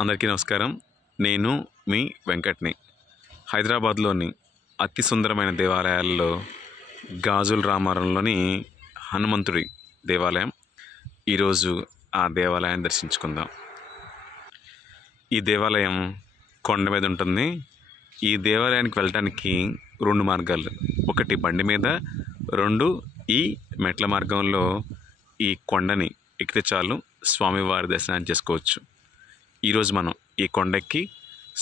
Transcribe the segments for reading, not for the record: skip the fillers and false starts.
అందరికీ నమస్కారం. నేను మీ వెంకట్ని. హైదరాబాద్లోని అతి సుందరమైన దేవాలయాల్లో గాజుల రామారంలోని హనుమంతుడి దేవాలయం. ఈరోజు ఆ దేవాలయాన్ని దర్శించుకుందాం. ఈ దేవాలయం కొండ మీద ఉంటుంది. ఈ దేవాలయానికి వెళ్ళటానికి 2 మార్గాలు, ఒకటి బండి మీద, 2 ఈ మెట్ల మార్గంలో ఈ కొండని ఎక్కితే చాలు స్వామివారి దర్శనాన్ని చేసుకోవచ్చు. ఈరోజు మనం ఈ కొండెక్కి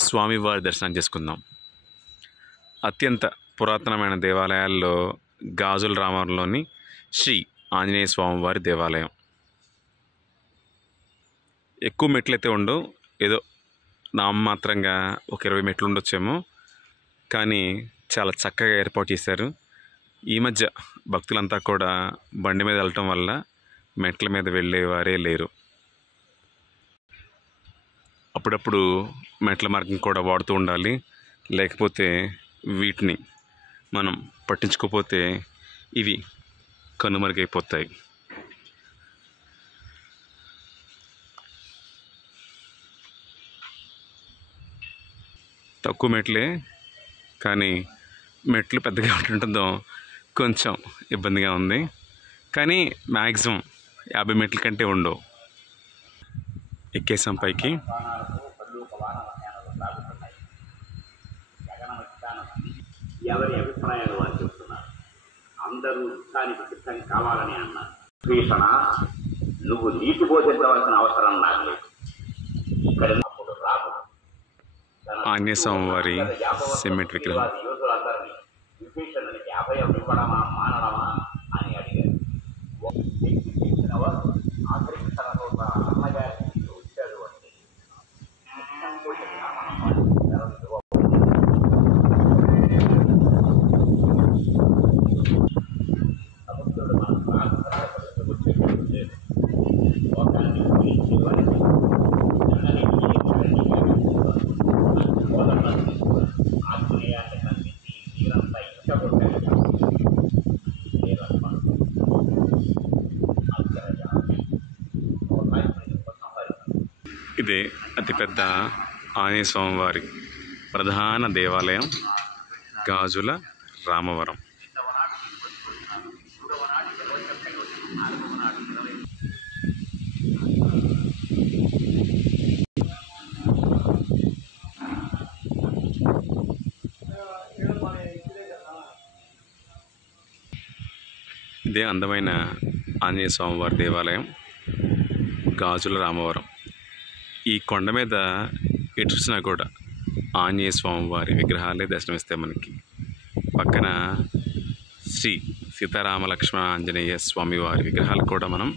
స్వామివారి దర్శనం చేసుకుందాం. అత్యంత పురాతనమైన దేవాలయాల్లో గాజుల రామారంలోని శ్రీ ఆంజనేయ స్వామివారి దేవాలయం. ఎక్కువ మెట్లు అయితే ఉండవు, ఏదో నామమాత్రంగా ఒక 20 మెట్లు ఉండొచ్చేమో, కానీ చాలా చక్కగా ఏర్పాటు చేశారు. ఈ మధ్య భక్తులంతా కూడా బండి మీద వెళ్ళటం వల్ల మెట్ల మీద వెళ్ళేవారే లేరు. అప్పుడప్పుడు మెట్ల మార్గం కూడా వాడుతూ ఉండాలి, లేకపోతే వీటిని మనం పట్టించుకోకపోతే ఇవి కనుమరుగైపోతాయి. తక్కువ మెట్లే, కానీ మెట్లు పెద్దగా ఉంటుందో కొంచెం ఇబ్బందిగా ఉంది. కానీ మ్యాక్సిమం 50 మెట్ల కంటే ఉండవు. ఎక్కేసాం పైకి. ఎవరి అభిప్రాయాలు వారు చెప్తున్నారు. అందరూ యుద్ధానికి సిద్ధం కావాలని అన్నారు. భీషణ, నువ్వు నీటి బోధించవలసిన అవసరం నాకు లేదు. ఇక్కడ రాదు. ఆంజనేయ స్వామివారి సిమెంట్ విగ్రహం. యోధులందరినీ విభీషణునికి అభయం ఇవ్వడమా మానడమా అని అడిగారు. ఆఖరికి తన అన్నగారికి వచ్చాడు అంటే సముద్రుడు మన ఆత్మీయాన్ని కనిపించి తీరంతా ఇష్టపడ్డాడు. ఇదే అతిపెద్ద ఆంజనేయ స్వామివారి ప్రధాన దేవాలయం, గాజుల రామవరం. ఇదే అందమైన ఆంజనేయ స్వామివారి దేవాలయం, గాజుల రామవరం. ఈ కొండ మీద ఎటు చూసినా కూడా ఆంజనేయ స్వామివారి విగ్రహాలే దర్శనమిస్తాయి మనకి. పక్కన శ్రీ సీతారామ లక్ష్మణ ఆంజనేయ స్వామివారి విగ్రహాలు కూడా మనం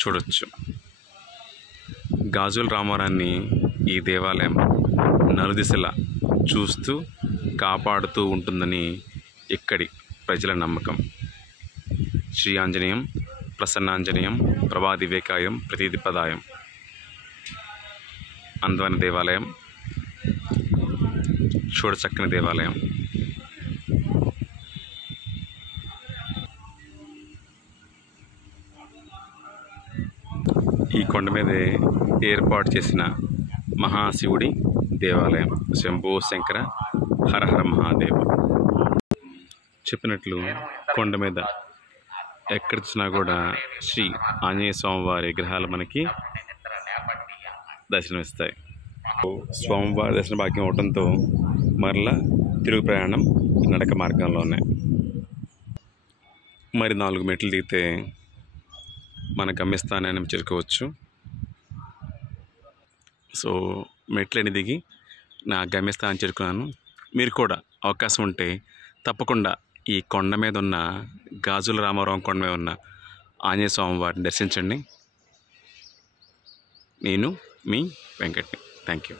చూడవచ్చు. గాజుల రామవరాన్ని ఈ దేవాలయం నలుదిశలా చూస్తూ కాపాడుతూ ఉంటుందని ఇక్కడి ప్రజల నమ్మకం. శ్రీ ఆంజనేయం ప్రసన్నాంజనేయం ప్రభాదివేకాయం ప్రతిదిపదాయం. అందమైన దేవాలయం, చూడచక్కని దేవాలయం. ఈ కొండ మీదే ఏర్పాటు చేసిన మహాశివుడి దేవాలయం. శంభో శంకర హర హర మహాదేవ. చెప్పినట్లు కొండ మీద ఎక్కడ చూసినా కూడా శ్రీ ఆంజనేయ స్వామివారి విగ్రహాలు మనకి దర్శనమిస్తాయి. స్వామివారి దర్శన భాగ్యం అవడంతో మరలా తిరుగు ప్రయాణం నడక మార్గంలోనే. మరి 4 మెట్లు దిగితే మన గమ్యస్థానాన్ని చేరుకోవచ్చు. సో మెట్లని దిగి నా గమ్యస్థానం చేరుకున్నాను. మీరు కూడా అవకాశం ఉంటే తప్పకుండా ఈ కొండ మీద ఉన్న గాజుల రామవరం కొండ మీద ఉన్న ఆంజనేయ స్వామివారిని దర్శించండి. నేను మీ వెంకట్ని. Thank you.